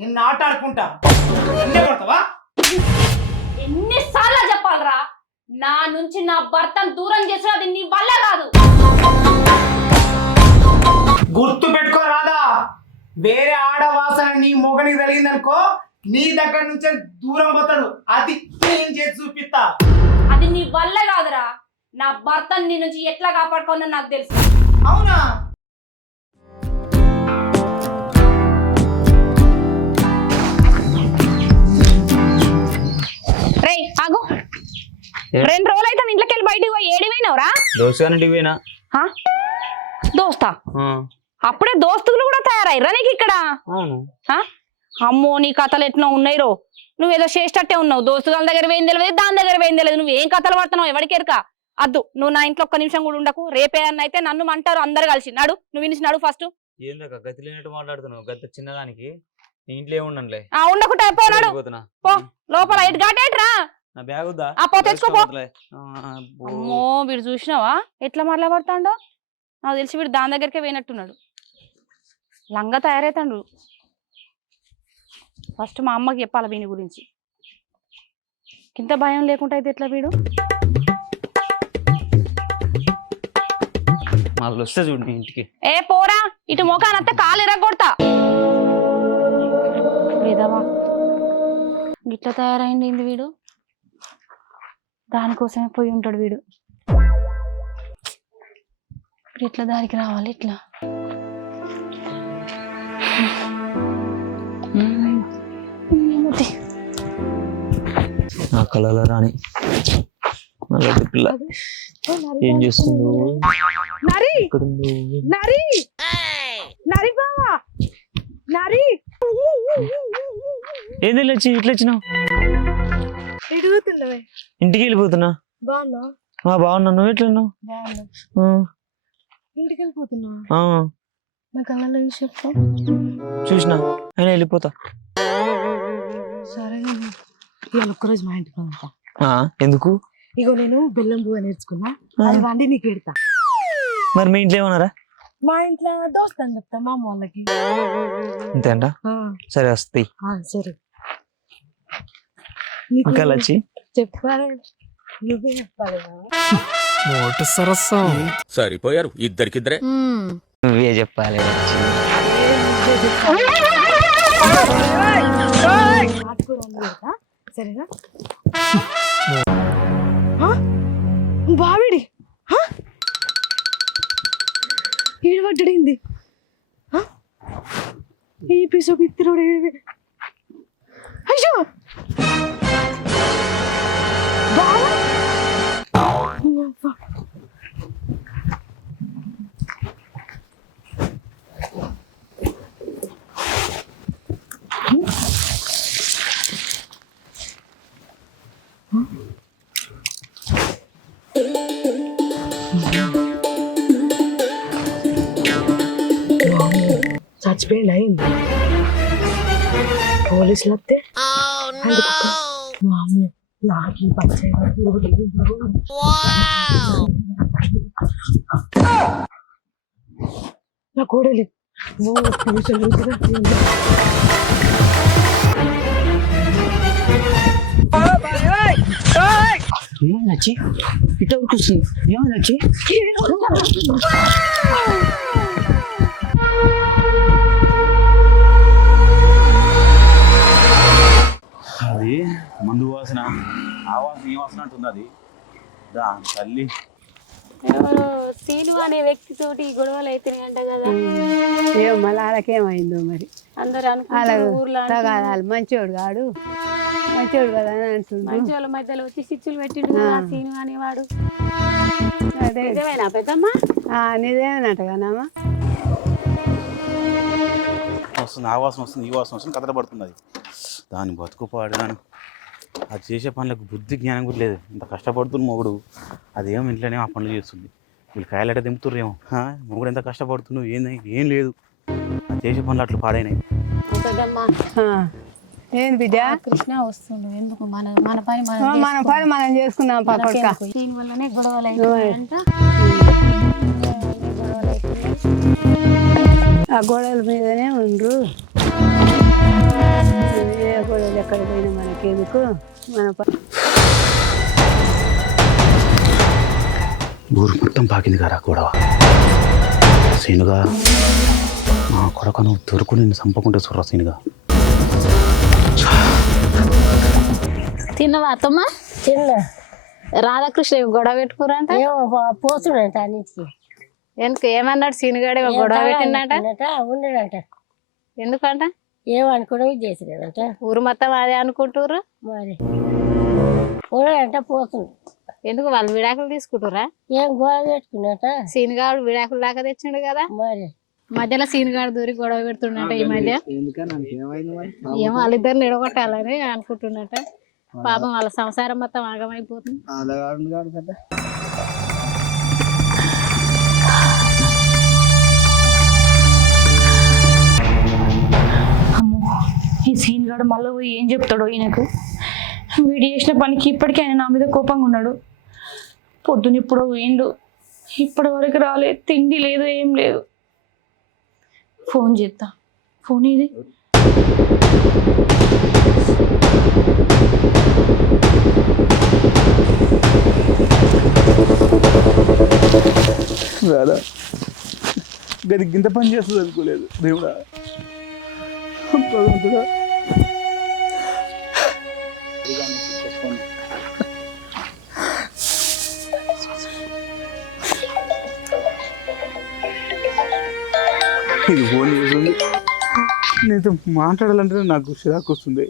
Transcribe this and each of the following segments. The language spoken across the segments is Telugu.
నిన్ను ఆట ఆడుకుంటా కొడతావా? ఎన్నిసార్లు చెప్పాలరా నా నుంచి నా భర్తను దూరం చేసిన అది నీ వల్ల కాదు. గుర్తు పెట్టుకో రాదా, వేరే ఆడవాసన నీ మొగనికి తగిలిందనుకో నీ దగ్గర నుంచే దూరం పోతాడు. అది నేను చేసి చూపిస్తా. అది నీ వల్ల కాదురా, నా భర్తను నీ నుంచి ఎట్లా కాపాడుకోనో నాకు తెలుసు. అవునా? రేయ్ ఆగు, 2 రోజులు అయితే ఇంట్లోకి వెళ్ళి బయటికి పోయి ఏడిపోయినావురా? దోస్తగానే దోస్తా? అప్పుడే దోస్తులు కూడా తయారయ్యరా నీకు ఇక్కడ? అమ్మో నీ కథలు ఎట్లా ఉన్నాయి రో, నువ్వేదో చేసేటట్టే ఉన్నావు. దోస్తుగాల దగ్గర పోయింది తెలియదు, దాని దగ్గర పోయింది తెలియదు. నువ్వు ఏం కథలు పడుతున్నావు ఎవరికెరక? అద్దు, నువ్వు నా ఇంట్లో ఒక్క నిమిషం కూడా ఉండకు. రేపే అన్న అయితే నన్ను అంటారు అందరు కలిసి. నడు, నువ్వు వినిసి నడు ఫస్ట్. ఏందక్క గతి లేనట్టు మాట్లాడుతున్నావు? గత చిన్నదానికి ఇంట్లో ఏముండలే. ఉండకుంటే పోనాడు పో లోపల. ఇటు గాటేట్రా నా బ్యాగ్ వద్దా? పో తెచ్చుకోపో. అమ్మో వీడు చూసినావా ఎట్లా మాట్లాడతాడో? నాకు తెలిసి వీడు దాని దగ్గరికే పోయినట్టున్నాడు. లంగా తయారైతాడు. ఫస్ట్ మా అమ్మకి చెప్పాలి వీని గురించి. ఇంత భయం లేకుండా అయితే ఎట్లా వీడు? మాకు వస్తే చూడు ఇంటికి. ఏ పోరా, ఇటు మోకానంతా కాలు ఎరగొడతా. లేదవా గిట్లా తయారైంది వీడు, దానికోసమే పోయి ఉంటాడు వీడు. ఇట్లా దారికి రావాలి ఇట్లా. నా కళలో రాని పిల్ల ఏం చేస్తుందో? ఏంది వచ్చి ఇట్లా వచ్చినావు? ఇంటికి వెళ్ళిపోతున్నా. బాగున్నా, నువ్వు ఎట్లున్నావు? ఇంటికి వెళ్ళిపోతున్నా. నా కళ్ళలో చూసినా అయినా వెళ్ళిపోతా. సరే ఇవాళ ఒక్కరోజు మా ఇంటికి వెళ్తా. ఎందుకు? ఇగో నేను బెల్లం పువ్వు నేర్చుకున్నా, అది వండి నీకు పెడతా. మరి మీ ఇంట్లో ఏమన్నారా? మా ఇంట్లో దోస్త్ అని చెప్తా మా అమ్మ వాళ్ళకి. అంతేంట? సరే వస్తాయి. సరే ఇంకా వచ్చి చెప్పాలి, నువ్వే చెప్పాలి. సరస్సం సరిపోయారు ఇద్దరికిద్దరే. నువ్వే చెప్పాలి. సరేనా? బావిడి ఏడబడ్డడింది. ఈ పిసో పిత్తిరోడు అయ్యో చచ్చిపోయింది అయింది. పోలీసులు వస్తే నాకు నా కోడలి ఏమొచ్చి ఇట్లా ఉరుకొస్తుంది? ఏమొచ్చి అది మందు వాసన, ఆ వాసన ఈ వాసన అంటుంది. అది దా తల్లి సీను అనే వ్యక్తితోటి గొడవలు అవుతున్నాయి అంట కదా. మళ్ళీ వాళ్ళకేమైందో మరి. అందరు అనుకుంటారు మంచోడు కాడు, మంచోడు కదా అని అంటుండ్రు. మంచి వాళ్ళ మధ్యలో వచ్చి సిచ్చులు పెట్టిండు కదా సీను అనేవాడు. అదే నిజమేనా పెద్దమ్మ? నిజమేనట కదమ్మా. వస్తుంది, ఆ వాసన వస్తుంది, ఈ వాసన వస్తుంది, కథట పడుతుంది. అది దాన్ని బతుకుపాడు. అది చేసే పనులకు బుద్ధి జ్ఞానం కూడా లేదు. ఇంత కష్టపడుతుంది మొగుడు, అదేమో ఇంట్లోనే ఆ పనులు చేస్తుంది. వీళ్ళు కాయలట దింపుతుర్రేమో. మొగుడు ఎంత కష్టపడుతున్నావు ఏం లేదు, అది చేసే పనులు అట్లా పాడైనాయి. ఏంది బిడ్డ? కృష్ణ వస్తుండు, ఎందుకు మన పని మనం చేసుకుందాం. పక్క దీని వల్లనే గొడవలు అవుతాయంట. ఆ గొడవల మీదనే ఉండ్రు. ఏ గొడవలు ఎక్కడ పోయినా మనకెందుకు మన ఊరు మొత్తం పాకింది కదా గొడవ. సీనుగా నా కొడకను దొరుకు నిన్ను చంపకుంటే చూడరా సీనుగా. తిన్నవా అత్తమ్మ? చిన్న రాధాకృష్ణ గొడవ పెట్టుకురంట. పోతుండంట అన్నిటికి ఎందుకు ఏమన్నాడు సీనుగాడే గొడవ పెట్టిందట? ఉండడంట. ఎందుకంట? ఏమనుకోవడం ఇది చేసినదంట. ఊరు మొత్తం అదే అనుకుంటుర్రు. మరి ఉండడంట పోతుంది. ఎందుకు వాళ్ళు విడాకులు తీసుకుంటురా? ఏం గొడవ పెట్టుకున్నట. సీనుగాడు విడాకులు దాకా తెచ్చిండు కదా. మరి మధ్యలో సీనుగాడు దూరి గొడవ పెడుతుండట ఈ మధ్య. ఏమో వాళ్ళిద్దరిని ఎడగొట్టాలని అనుకుంటున్నట. పాపం వాళ్ళ సంసారం మొత్తం ఆగమైపోతుంది. అమ్మో, ఈ సీన్ గాడు మళ్ళీ పోయి ఏం చెప్తాడో ఈయనకు. వీడు చేసిన పనికి ఇప్పటికీ ఆయన నా మీద కోపంగా ఉన్నాడు. పొద్దున ఇప్పుడు పోయిండు, ఇప్పటి వరకు రాలే, తిండి లేదు ఏం లేదు. ఫోన్ చేస్తా. ఫోన్ ఇది. రాదా గది గింత పని చేస్తుంది అనుకోలేదు దేవుడా. భగవంతుడా ఇది ఫోన్ చేస్తుంది. నేను మాట్లాడాలంటే నాకు చిరాకు వస్తుంది.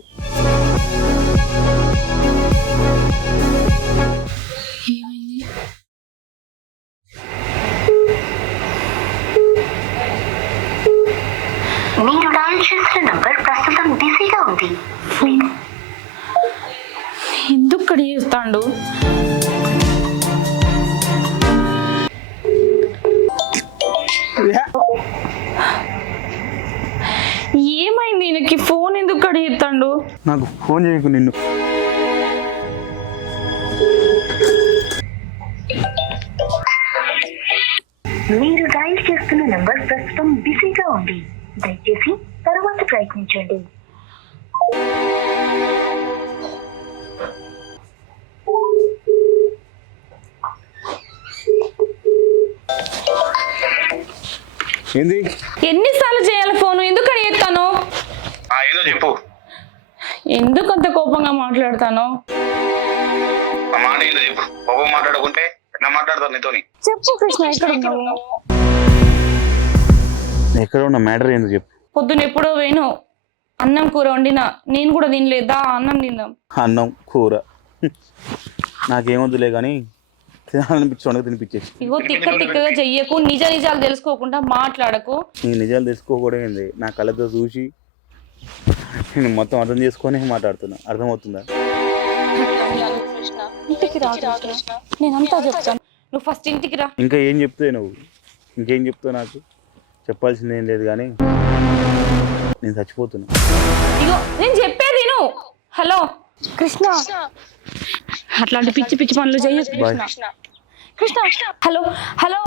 మీరు డయల్ చేసిన నంబర్ ప్రస్తుతం బిజీగా ఉంది. ఎందుకు ఇక్కడ చేస్తాడు? ఏమైంది ఈయనకి? ఫోన్ ఎందుకు కడిగిస్తాడు? నాకు ఫోన్ చేయకు నిన్ను. మీరు డయల్ చేస్తున్న నంబర్ ప్రస్తుతం బిజీగా ఉంది. దయచేసి తరువాత ప్రయత్నించండి. ఏంది? ఎన్నిసార్లు చేయాలి ఫోన్? ఎందుకు కడిగేస్తాను? ఏదో చెప్పు. ఎందుకు అంత కోపంగా మాట్లాడతాను? మాట్లాడుకుంటే ఎట్లా మాట్లాడతాను నీతోని? చెప్పు కృష్ణ, ఎక్కడ ఉన్నావు? ఎక్కడ ఉన్న మ్యాటర్ ఏందో చెప్పు. పొద్దున ఎప్పుడో వేను అన్నం కూర వండినా, నేను కూడా తినలేదా? అన్నం తిందాం. అన్నం కూర నాకేమొద్దులే కానీ తినాలనిపించి తినిపించేసి. ఇగో తిక్కగా చెయ్యకు, నిజాలు తెలుసుకోకుండా మాట్లాడకు. నీ నిజాలు తెలుసుకోకూడదు ఏంది? నా కళ్ళతో చూసి నేను మొత్తం అర్థం చేసుకొని మాట్లాడుతున్నా. అర్థమవుతుందా? ఇంటికి రా కృష్ణ, నేనంతా చెప్తాను. నువ్వు ఫస్ట్ ఇంటికి రా. ఇంకా ఏం చెప్తావు నువ్వు? ఇంకేం చెప్తావు? నాకు చెప్పాల్సింది ఏం లేదు కానీ నేను చచ్చిపోతున్నా. ఇగో నేను చెప్పేది నువ్వు. హలో కృష్ణ, అట్లాంటి పిచ్చి పనులు చెయ్యకు కృష్ణ. Krishna hello hello.